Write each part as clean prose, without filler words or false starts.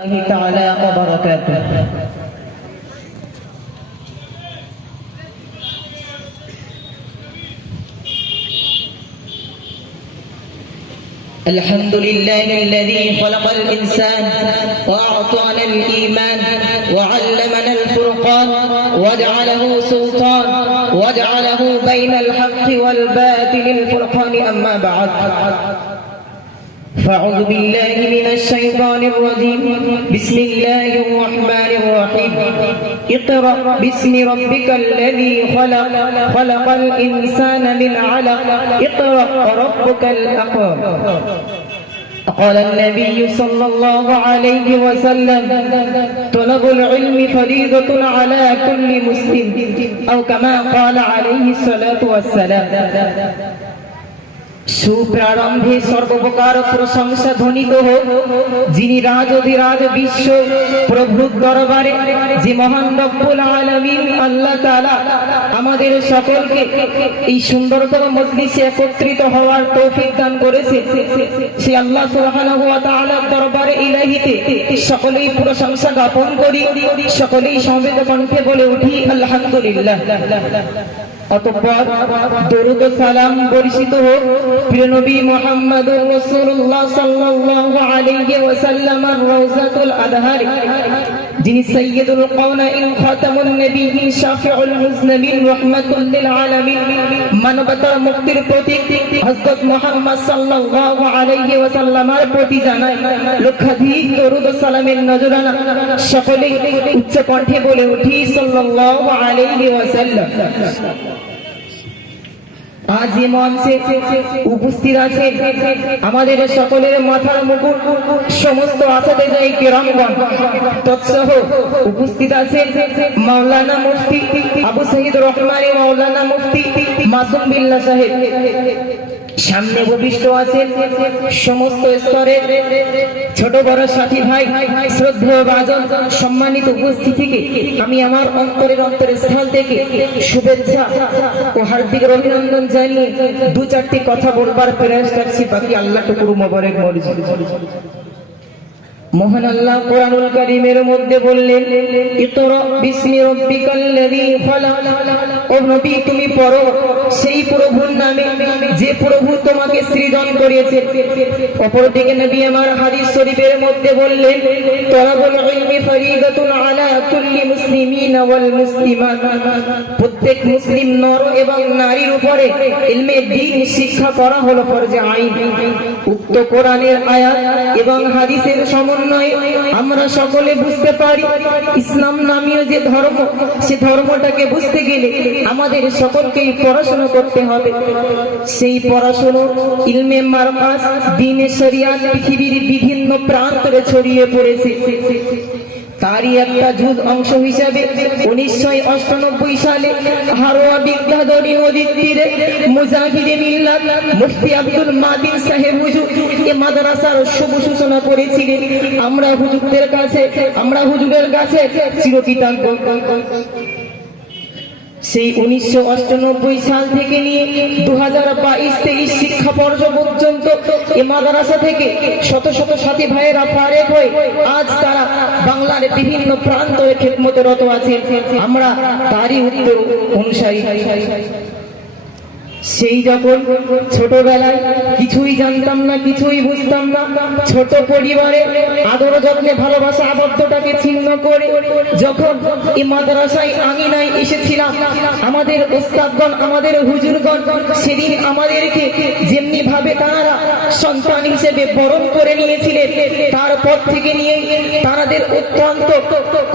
الله تعالى وبركاته. الحمد لله الذي خلق الإنسان وأعطانا الإيمان وعلمنا الفرقان وجعله سلطان وجعله بين الحق والباطل الفرقان. أما بعد، فأعوذ بالله من الشيطان الرجيم. بسم الله الرحمن الرحيم. اقرأ باسم ربك الذي خلق خلق الإنسان من علق اقرأ ربك الأكرم. قال النبي صلى الله عليه وسلم: طلب العلم فريضة على كل مسلم، أو كما قال عليه الصلاة والسلام. সুপ্রারম্ভে সর্বপ্রকার প্রশংসা ধ্বনিত হোক যিনি রাজধিরাজ বিশ্ব প্রভুর দরবারে, যে মহান রব্বুল আলামিন আল্লাহ তাআলা আমাদের সকলকে এই সুন্দরতম মজলিসে একত্রিত হওয়ার তৌফিক দান করেছে। সেই আল্লাহ সুবহানাহু ওয়া তাআলার দরবারে ইলাহিতে সকলেই প্রশংসা জ্ঞাপন করি, সকলেই সমবেত কণ্ঠে বলে উঠি আলহামদুলিল্লাহ। অতঃপর দরুদ ও সালাম বর্ষিত হোক প্রিয় নবী মুহাম্মদুর রাসূলুল্লাহ সাল্লাল্লাহু আলাইহি ওয়াসাল্লামের রওজাতুল আদহার, যিনি সাইয়্যিদুল কাওনাইন খাতামুন নবিয়্যিন শাফিউল মুজনিবিন রাহমাতুল লিল আলামিন, মানবতার মুক্তির প্রতীক হযরত মুহাম্মদ সাল্লাল্লাহু আলাইহি ওয়াসাল্লামের প্রতি জানাই লক্ষাধিক দরুদ ও সালামের নজরানা। সকলেই উচ্চ কণ্ঠে বলে উঠি সাল্লাল্লাহু আলাইহি ওয়াসাল্লাম। আজ এই মঞ্চে উপস্থিত আছে আমাদের সকলের মাথার মুকুট সমস্ত আসাদেজায়ে কেরামগণ, তৎসহ উপস্থিত আছে মাওলানা মুফতি আবু সাঈদ রহমানী মাওলানা মুফতি মাসুম বিল্লাহ সাহেব। সামনে উপবিষ্ট আছেন সমস্ত স্তরের ছোট বড় সাথী ভাই, শ্রদ্ধেয় ভাজন, সম্মানিত উপস্থিতিকে আমি আমার অন্তরের স্থল থেকে শুভেচ্ছা ও হার্দিক অভিনন্দন জানিয়ে দু চারটি কথা বলবার প্রয়াস করছি। বাকি আল্লাহ টুকুর মোবারক মর্জি। মহান আল্লাহ কোরআনুল কারীমের মধ্যে বললেন, ইকরা বিসমি রাব্বিকাল্লাযী খালাক। ও নবী, তুমি পড়ো সেই প্রভুর নামে যে প্রভু তোমাকে সৃজন করেছে। অপরদিকে নবী আমার হাদিস শরীফের মধ্যে বললেন, তলাবুল ইলমি ফরিদাতুন আলা কুল্লি মুসলিমিন ওয়াল মুসলিমাত। প্রত্যেক মুসলিম নর এবং নারীর উপরে ইলমে দ্বীন শিক্ষা করা হলো ফরজে আইন। উক্ত কোরআনের আয়াত এবং হাদিসের সমন্বয়ে আমরা সকলে বুঝতে পারি ইসলাম নামীয় যে ধর্ম, সে ধর্মটাকে বুঝতে গেলে আমাদের সকলকেই পড়াশোনা করতে হবে। সেই পড়াশোনা ইলমে মারকাজ দ্বীনে শরিয়াত পৃথিবীর বিভিন্ন প্রান্তরে ছড়িয়ে পড়েছে। তারই একটা জুজ অংশ হিসাবে 1998 সালে হারোয়া বিদ্যাধরী নদীর তীরে মুজাহিদে মিল্লাত মুফতি আব্দুল মাতিন সাহেব হুজুর এই মাদ্রাসার শুভ সূচনা করেছিলেন। আমরা হুজুরের কাছে চিরকৃতজ্ঞ। সেই 1998 সাল থেকে নিয়ে 2022-23 শিক্ষাবর্ষ পর্যন্ত এই মাদ্রাসা থেকে শত শত সাথী ভাইয়েরা ফারেক হয়ে আজ তারা বাংলার বিভিন্ন প্রান্তরে খিদমতরত আছেন। আমরা তারই উত্তর অনুসারী। সেই যখন ছোটবেলায় কিছুই জানতাম না, কিছুই বুঝতাম না, ছোট পরিবারে আদর যত্নে ভালোবাসা আবদ্ধটাকে ছিন্ন করে যখন এই মাদ্রাসায় আঙিনায় এসেছিলাম, আমাদের ওস্তাদগণ, আমাদের হুজুরগণ সেদিন আমাদেরকে যেমনি ভাবে তারা সন্তান হিসেবে বরণ করে নিয়েছিলেন, তারপর থেকে নিয়ে তাদের অত্যন্ত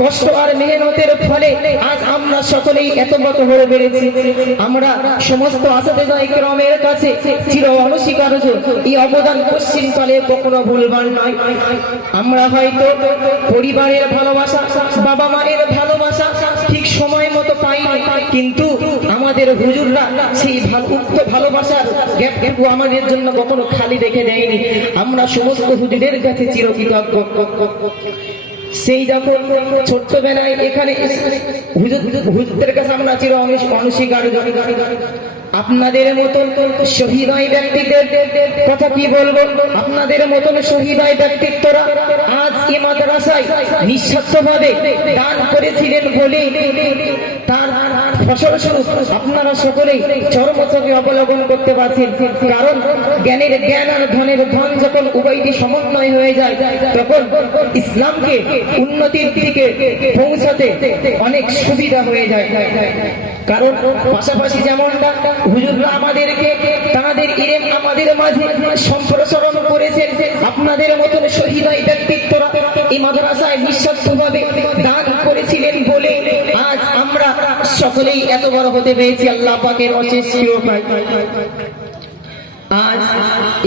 কষ্ট আর মেহনতের ফলে আজ আমরা সকলেই এত বড় হয়ে বেড়েছি। আমরা সমস্ত আসাদেজায়ে কেরামের কাছে চির অনস্বীকার্য। এই অবদান পশ্চিমকালে কখনো ভুলবার নয়। আমরা হয়তো পরিবারের ভালোবাসা, বাবা মায়ের ভালোবাসা ঠিক সময় মতো পাইনি, কিন্তু আমাদের হুজুররা সেই উক্ত ভালোবাসার গ্যাপটুকু আমাদের জন্য কখনো খালি রেখে দেয়নি। আমরা সমস্ত হুজুরের কাছে চিরকৃতজ্ঞ। সেই যখন ছোট্টবেলায় এখানে হুজুরদের কাছে আমরা চির অনস্বীকার্য। আপনাদের মতন শহীদয় ব্যক্তিদের কথা কি বলবো, আপনাদের মতন শহীদয় ব্যক্তিত্বরা আজ এই মাদ্রাসায় নিঃস্বার্থভাবে দান করেছিলেন বলে তার ফসলস্বরূপ আপনারা সকলেই চরমচকে অবলম্বন করতে পারছেন। কারণ জ্ঞানের জ্ঞান আর ধনের ধন যখন উভয়টি সমন্বয় হয়ে যায় তখন ইসলামকে উন্নতির দিকে পৌঁছাতে অনেক সুবিধা হয়ে যায়। কারণ পাশাপাশি যেমনটা হুজুররা আমাদেরকে তাদের ইলম আমাদের মাঝে সম্প্রসারণ করেছেন, আপনাদের মতন শহীদয় ব্যক্তিত্বরা এই মাদ্রাসায় নিঃস্বার্থভাবে দান করেছিলেন বলে আজ আমরা সকলেই এত বড় হতে পেরেছি। আল্লাহ পাকের অশেষ কৃপায় আজ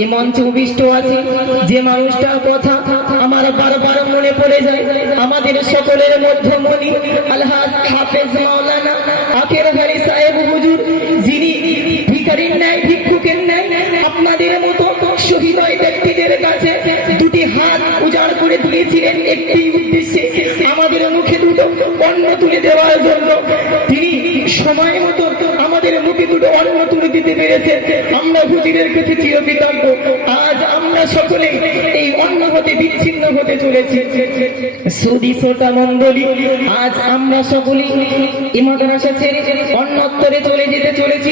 এই মঞ্চে উপবিষ্ট আছে যে মানুষটার কথা আমার বারবার মনে পড়ে যায়, আমাদের সকলের মধ্যমণি আলহাজ হাফেজ মাওলানা আখের হারি সাহেব হুজুর, যিনি ভিখারির ন্যায় ভিক্ষুকের ন্যায় আপনাদের মতো শহীদয় ব্যক্তিদের কাছে দুটি হাত উজাড় করে দিয়েছিলেন একটি উদ্দেশ্যে, আমাদের মুখে দুটো অন্ন তুলে দেওয়ার জন্য। তিনি সময় মতো আমাদের মুখে দুটো অন্ন তুলে দিতে পেরেছে, আমরা হুজুরের কাছে চিরকৃতজ্ঞ। আজ আমরা সকলে এই অন্ন হতে বিচ্ছিন্ন হতে চলেছি। সুদী শ্রোতা মণ্ডলী, আজ আমরা সকলে এই মাদ্রাসা ছেড়ে অন্যত্তরে চলে যেতে চলেছি,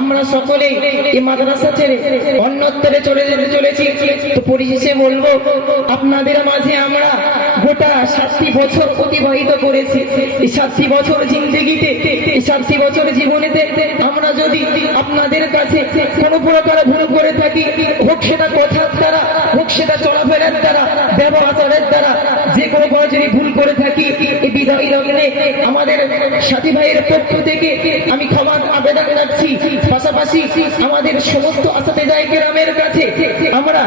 আমরা সকলে এই মাদ্রাসা ছেড়ে অন্যত্তরে চলে যেতে চলেছি। তো পরিশেষে বলবো, আপনাদের মাঝে আমরা গোটা 7টি বছর অতিবাহিত করেছি। এই 7টি বছর জিন্দেগিতে, এই 7টি বছর জীবনেতে আমরা যদি আপনাদের কাছে কোনো প্রকার ভুল করে থাকি, হোক সেটা কথার দ্বারা, হোক সেটা চলাফেরার দ্বারা, ব্যবহারের দ্বারা, যে কোনো যদি ভুল করে থাকি, এই বিদায় লগ্নে আমাদের সাথী ভাইয়ের পক্ষ থেকে আমি ক্ষমা আবেদন রাখছি। পাশাপাশি আমাদের সমস্ত আসাতেজায়ে কেরামের কাছে আমরা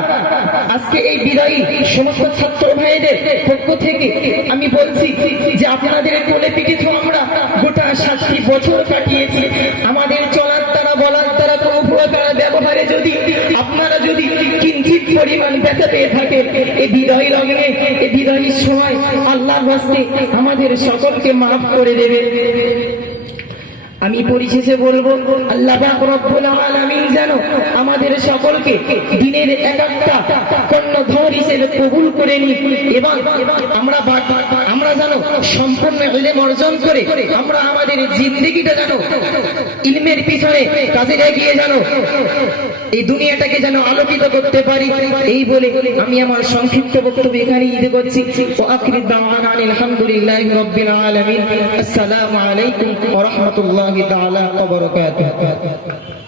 আজকে এই বিদায়ী সমস্ত ছাত্র ভাইদের পক্ষ থেকে আমি বলছি যে আপনাদের কোলে পিঠে তো আমরা গোটা 7টি বছর কাটিয়েছি। আমাদের চলার দ্বারা, বলার দ্বারা, কোনো প্রকার ব্যবহারে যদি আপনারা যদি কিঞ্চিত পরিমাণ ব্যথা পেয়ে থাকেন, এই বিদায়ী লগ্নে, এই বিদায়ীর সময় আল্লাহর হস্তে আমাদের সকলকে মাফ করে দেবে। আমি পরিশেষে বলবো, আল্লাহ পাক রব্বুল আলামিন যেন আমাদের সকলকে দিনের এক একটা কর্ণধর হিসেবে কবুল করে নিই এবং আমরা যেন সম্পূর্ণ ইলম অর্জন করে আমরা আমাদের জিন্দেগিটা যেন ইলমের পিছনে কাজে লাগিয়ে যেন এই দুনিয়াটাকে যেন আলোকিত করতে পারি। এই বলে আমি আমার সংক্ষিপ্ত বক্তব্য এখানে ঈদ করছি। ওয়া আখিরু দাওয়ানা আলহামদুলিল্লাহি রাব্বিল আলামিন। আসসালামু আলাইকুম ওয়া রাহমাতুল্লাহি তাআলা ওয়া বারাকাতুহু।